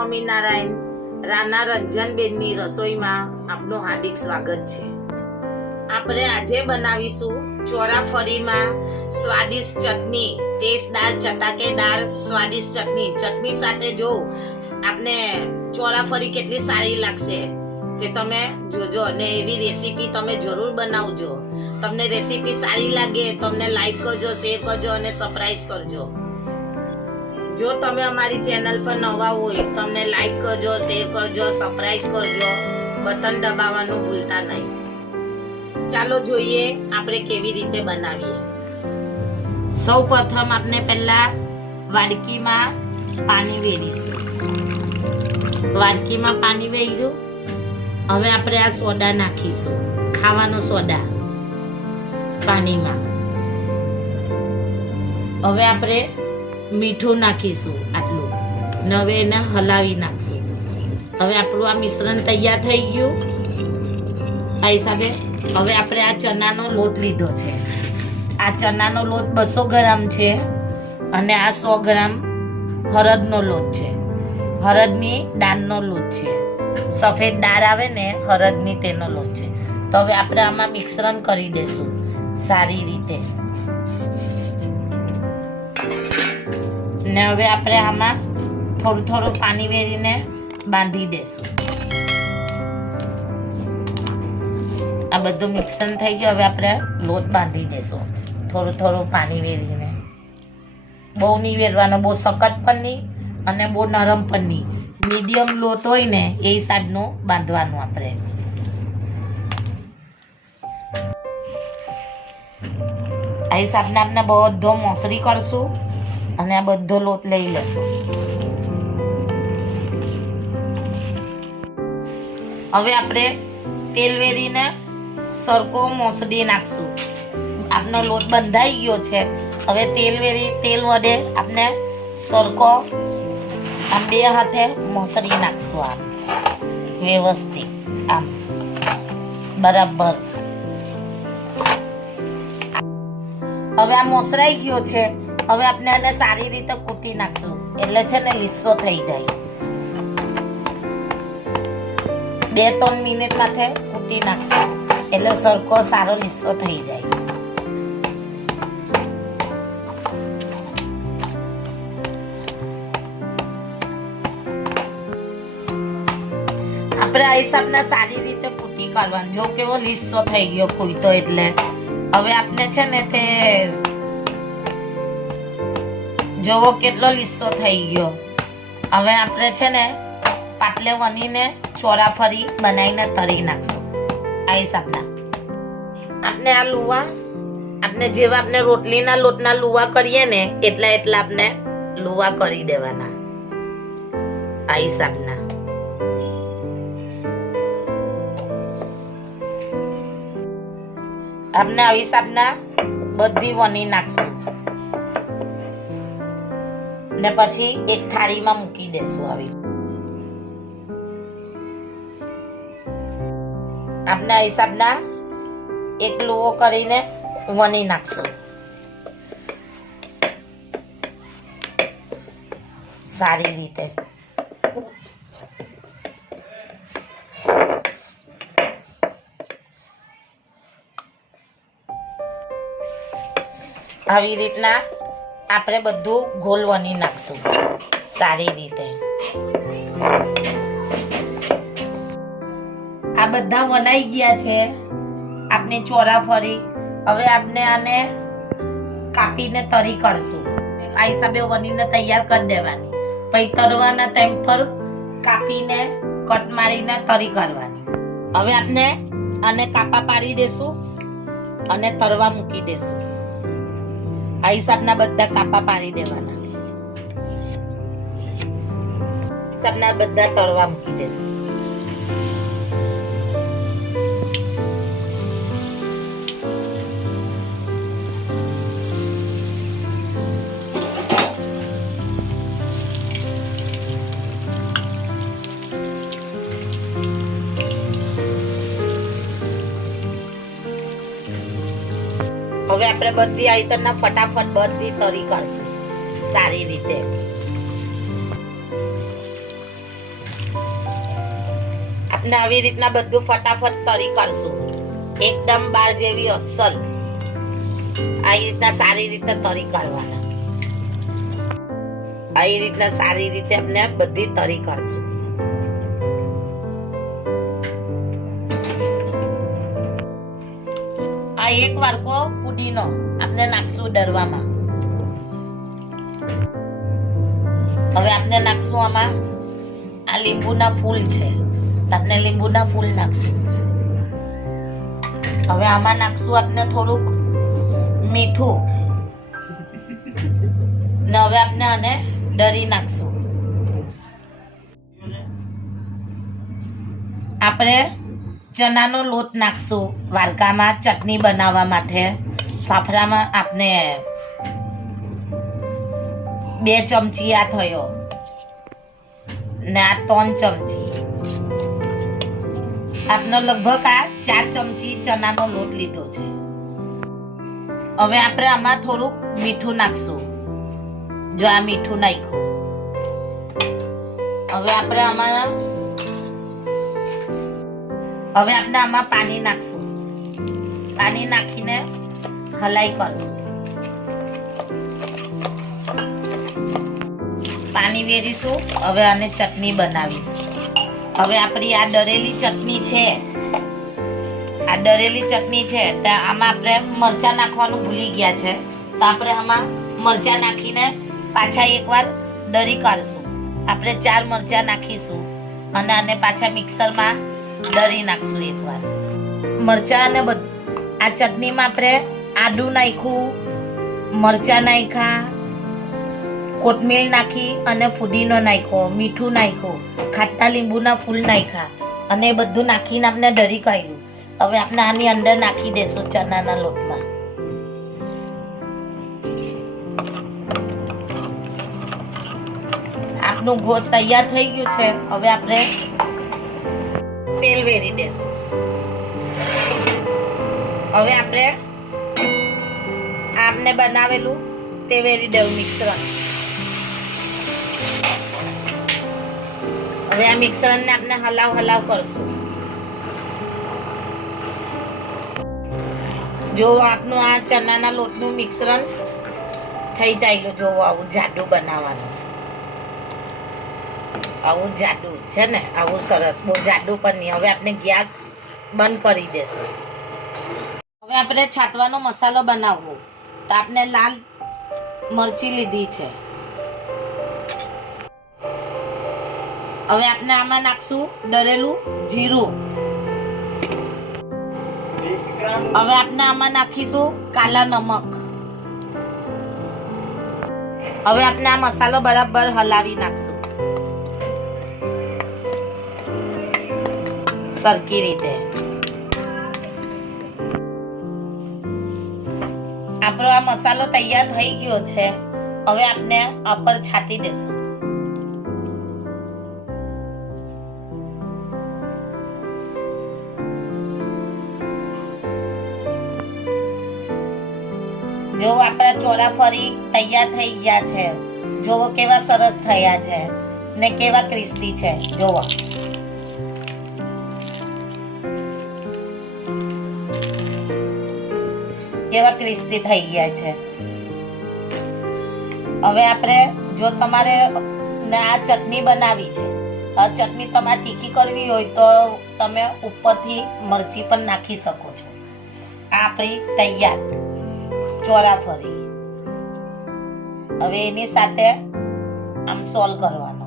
સ્વામિનારાયણ. રાના રંજનબેનની રસોઈમાં આપનું હાર્દિક સ્વાગત છે. આપણે આજે બનાવીશું ચોરાફળીમાં સ્વાદિષ્ટ ચટણી, ટેસ્ટદાર ચટાકેદાર સ્વાદિષ્ટ ચટણી. ચટણી સાથે જો આપને ચોરાફળી કેટલી સારી લાગશે તે તમે જોજો, અને એવી રેસીપી તમે જરૂર બનાવજો. તમને રેસીપી સારી લાગે તમને લાઈક કરજો, શેર કરજો અને સબસ્ક્રાઇબ કરજો. જો તમે અમારી ચેનલ પર નવા હોય તમને લાઈક કરજો, શેર કરજો, સબસ્ક્રાઇબ કરજો, બટન દબાવવાનું ભૂલતા નહીં. ચાલો જોઈએ આપણે કેવી રીતે બનાવીએ. સૌ પ્રથમ આપણે પહેલા વાડકીમાં પાણી વેરીશું. વાડકીમાં પાણી વેર્યું. હવે આપણે આ સોડા નાખીશું, ખાવાનો સોડા પાણીમાં. હવે આપણે મીઠું નાખીશું આટલું, ને હવે એને હલાવી નાખશું. હવે આપણું આ મિશ્રણ તૈયાર થઈ ગયું. આ હિસાબે હવે આપણે આ ચણાનો લોટ લીધો છે. આ ચણાનો લોટ 200 ગ્રામ છે અને આ 100 ગ્રામ હળદનો લોટ છે. હળદની દાળનો લોટ છે. સફેદ દાળ આવે ને હળદની, તેનો લોટ છે. તો હવે આપણે આમાં મિશ્રણ કરી દેશું સારી રીતે. ને હવે આપણે આમાં થોડું થોડું પાણી વેરીને બાંધી દેશું. આ બધું મિશ્રણ થઈ ગયું. હવે આપણે લોટ બાંધી દેશું થોડું થોડું પાણી વેરીને. બહુ નહીં વેરવાનો, બહુ સખત પણ નહીં અને બહુ નરમ પણ નહીં. મીડિયમ લોટ હોય ને એ હિસાબનું બાંધવાનું આપણે. આ હિસાબને આપણે બધો મોસરી કરશું અને આ બધો લોટ લઈ લેશું. હવે આપણે તેલ વેરીને સરકો મોસડી નાખશું. આપનો લોટ બંધાઈ ગયો છે. હવે તેલ વડે આપણે સરકો આમ બે હાથે મોસરી નાખશું. આમ વ્યવસ્થિત, આમ બરાબર. હવે આ મોસરાઈ ગયો છે. હવે આપણે એને સારી રીતે કૂટી નાખશું, એટલે છે ને લીસો થઈ જાય. 2-3 મિનિટ માથે કૂટી નાખશું એટલે સરકો સારો લીસો થઈ જાય. આપણે આ હિસાબના સારી રીતે કૂટી કરવાનું. જો કેવો લીસો થઈ ગયો કૂટતો એટલે હવે આપણે છે ને તે જોવો કેટલો લીસો થઈ ગયો. હવે આપણે છે ને પાટલે વણીને ચોરાફળી બનાવીને તળી નાખશું. આ હિસાબના આપણે આ લુવા, આપણે જેવા આપણે રોટલીના લોટના લુવા કરીએ ને એટલા આપણે લુવા કરી દેવાના. આ હિસાબના આપણે આ હિસાબના બધી વણી નાખશું ને પછી એક થાળીમાં મૂકી દેશું. આવી આપણે આ હિસાબના એક લુવો કરીને વણી નાખશું સારી રીતે. આવી રીતના આપણે બધું ગોલ વણી નાખશું સારી રીતે. આ બધા વણાઈ ગયા છે આપણે ચોરાફળી. હવે આપણે આને કાપીને તરી કરશું. આ હિસાબે વણીને તૈયાર કરી દેવાની. પછી તરવાના ટાઈમ પર કાપીને કટ મારીને તરી કરવાની. હવે આપણે આને કાપા પાડી દેશું અને તરવા મૂકી દેશું. આ હિસાબના બધા કાપા પાડી દેવાના. હિસાબના બધા તળવા મૂકી દેશું. હવે આપણે બધી આઈટમના ફટાફટ બધી તરી કરશું સારી રીતે. આપણે આવી રીતના બધું ફટાફટ તરી કરશું, એકદમ બાર જેવી અસલ આવી રીતના સારી રીતે તરી કરવાના. આવી રીતના સારી રીતે આપણે બધી તરી કરશું. આ એક વાડકો ફુદીનો આપણે નાખશું ડરવામાં. હવે આપણે નાખશું આમાં આ લીંબુના ફૂલ છે, આપણે લીંબુના ફૂલ નાખશું. હવે આમાં નાખશું આપણે થોડુંક મીઠું ને હવે આપણે આને ડરી નાખશું. આપણે ચણાનો લોટ નાખશું વાડકામાં ચટણી બનાવવા માટે. ફાફડામાં આપણે 2 ચમચી આ થયો ને આ 3 ચમચી, આપણે લગભગ આ 4 ચમચી ચણાનો લોટ લીધો છે. હવે આપણે આમાં થોડુંક મીઠું નાખશું. જો આ મીઠું નાખ્યું. હવે આપણે આમાં પાણી નાખશું. પાણી નાખીને હલાઈ કરશું. પાણી વેરીશું. હવે આને ચટણી બનાવીશું. હવે આપણી આ ડરેલી ચટણી છે, તો આમાં આપણે મરચાં નાખવાનું ભૂલી ગયા છે, તો આપણે આમાં મરચાં નાખીને પાછા એકવાર ડરી કાઢશું. આપણે 4 મરચાં નાખીશું અને આને પાછા મિક્સરમાં ડરી નાખશું એકવાર. મરચાં અને આ ચટણીમાં આપણે આદું નાખ્યું, મરચાં નાખ્યા, કોથમીર નાખી અને ફુદીનો નાખ્યો, મીઠું નાખ્યું, ખાટા લીંબુના ફૂલ નાખ્યા અને એ બધું નાખીને આપણે ડરી કાઢ્યું. હવે આપણે આની અંદર નાખી દેશું ચણાના લોટમાં. આપનું ગોળ તૈયાર થઈ ગયું છે. હવે આપણે તેલ વેરી દેશું. હવે આપણે બનાવેલું તે વેરી દેવું મિશ્રણ. હવે આ મિશ્રણને આપણે હલાવ કરશું. જો આપનું આ ચણાના લોટનું મિશ્રણ થઈ જાય, જો આવું જાડું બનાવવાનું. આવું જાડું છે ને, આવું સરસ, બહુ જાડું પણ નહીં. હવે આપણે ગેસ બંધ કરી દેશું. હવે આપણે છાંટવાનો મસાલો બનાવવો, તો આપણે લાલ મરચી લીધી છે. હવે આપણે આમાં નાખશું ડરેલું જીરું. હવે આપણે આમાં નાખીશું કાલા નમક. હવે આપણે આ મસાલો બરાબર હલાવી નાખશું સરખી રીતે. આપણો આ મસાલો તૈયાર થઈ ગયો છે. હવે આપણે આ પર છાંટી દેશું. જો આપણા ચોરાફળી તૈયાર થઈ ગયા છે. જોવો કેવા સરસ થયા છે ને કેવા ક્રિસ્પી છે. જોવો કેવા ક્રિસ્પી થઈ ગયા છે. હવે આપણે જો તમારે આ ચટણી બનાવી છે, આ ચટણી તમારે તીખી કરવી હોય તો તમે ઉપરથી મરચી પણ નાખી શકો છો. આ આપણી તૈયાર ચોરાફળી. હવે એની સાથે આમ સોલ કરવાનું.